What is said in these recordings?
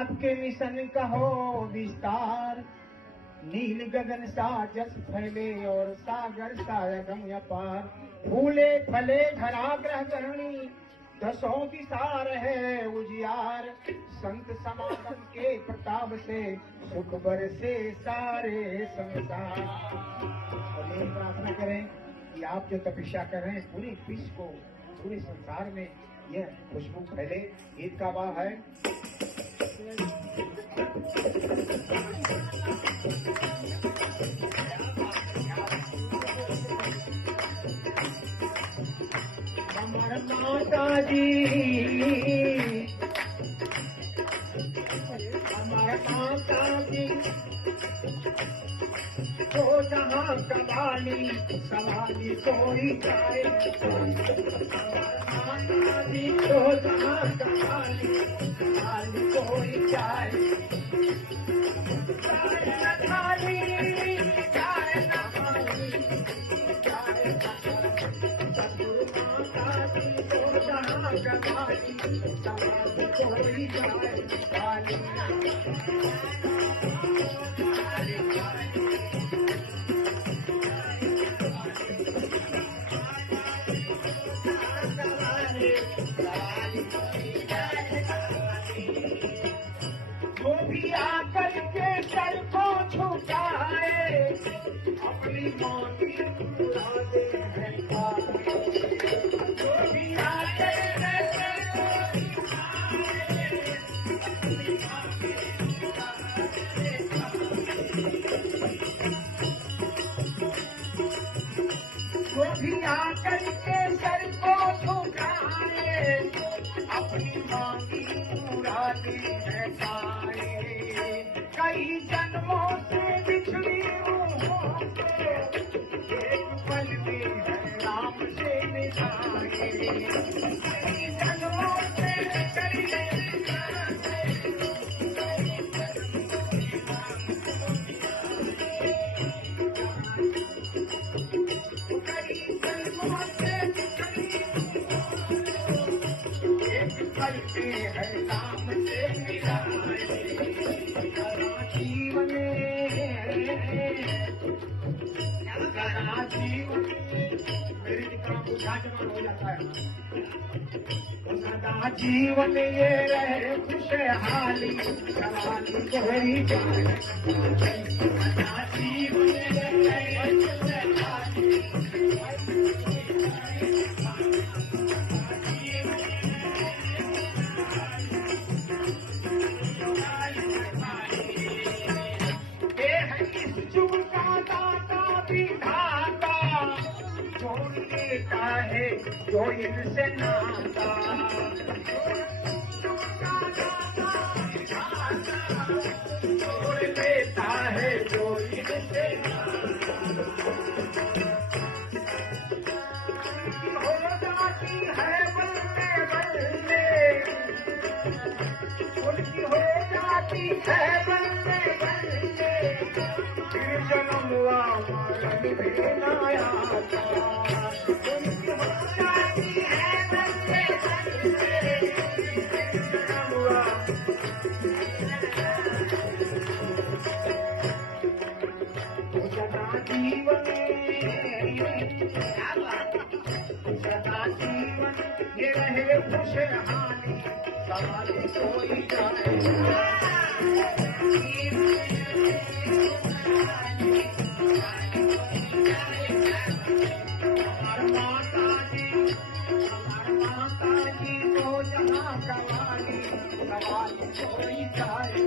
आपके मिशन कहो विस्तार, नील गगन सा जस फैले और सागर सा अगम अपार। फूले फले धरा ग्रह करणी, दसों दिशा रहे उजियार। संत समागम के प्रताप से सुख बरसे सारे संसार। और यही प्रार्थना करें कि आप जो तपस्या कर रहे हैं पूरी विश्व को, पूरे संसार में यह खुशबू फैले। गीत का भाव है अमर माता जी, अमर माता जी तो जहाँ कवाली सवाली कोई जाए। माता जी तो जहाँ कवाली सवाली कोई जाए। जाए न खाली जाए न खाली जाए सतगुरु माता जी तो जहाँ कवाली सवाली कोई जाए। वो भी आकर के सर को झुकाए, अपनी मोती उड़ा दे है वो भी आकर के सर को झुकाए, वो भी आकर के सर को झुकाए, अपनी मोती उड़ा दे है कई जन्मों से बिछड़ी रूहों को एक पल में है राम से मिलाए। कई जन्मों से बिछड़ी एक पल में है राम से मिलाए। जीवन मेरे जितना बुझा जमा हो जाता है। सदा जीवन ये रहे खुशहाली सवाली कोई जाए। सदा जीवन ये रहे खुशहाली है जो इनसे नाता। छोड़ देता है जो इनसे हो जाती है बल्ले बल्ले, उनकी हो जाती है बल्ले बल्ले। फिर जन्म हुआ मरण भी न आता। जीवन सदा जीवन ये रहे खुशहाली सवाली कोई जाए। माता जी तो जहाँ कवाली सवाली कोई जाए।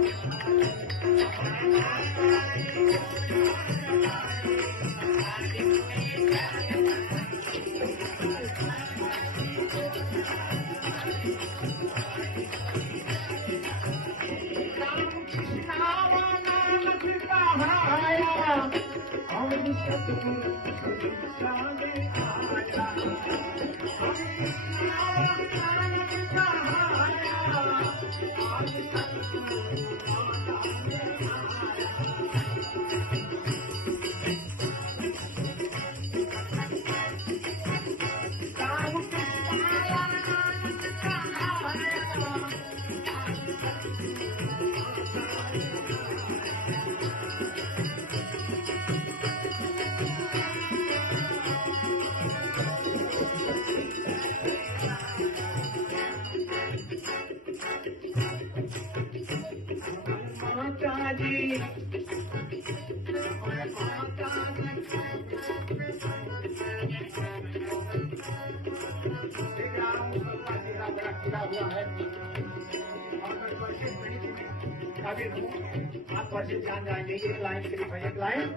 माता जी किया हुआ है आप वर्षित जान जाएंगे। एक लाइन सिर्फ एक लाइन।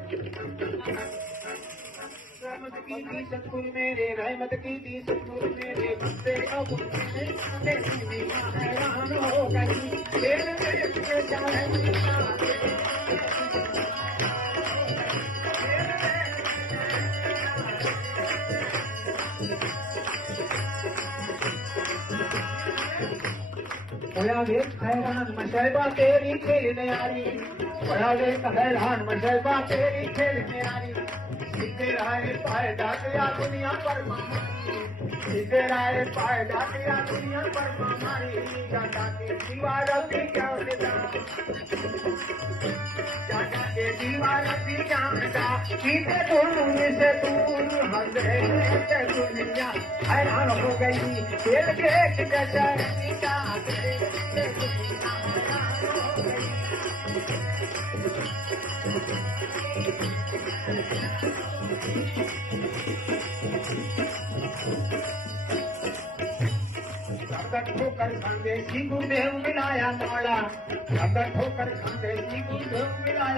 रहमत की दी सतगुर मेरे, रहमत की दी सतगुर मेरे, बंदे अब हैरान हो गई। होया देख हैरान मशहबा तेरी खेलने आरी, होया देख हैरान मशहबा तेरी खेलने आरी। सीधे राय पाए डाकिया दुनिया पर मामारी, सीधे राय पाए डाकिया दुनिया पर मामारी। जाटा के दीवार भी जानता, जाटा के दीवार भी जानता, सीधे दूर से दूर हंसे दुनिया हैरान हो गई। खेल देख जैसे ठोकर खांदे गुरुदेव मिलाया माला, ठोकर खांदे गुरुदेव मिलाया।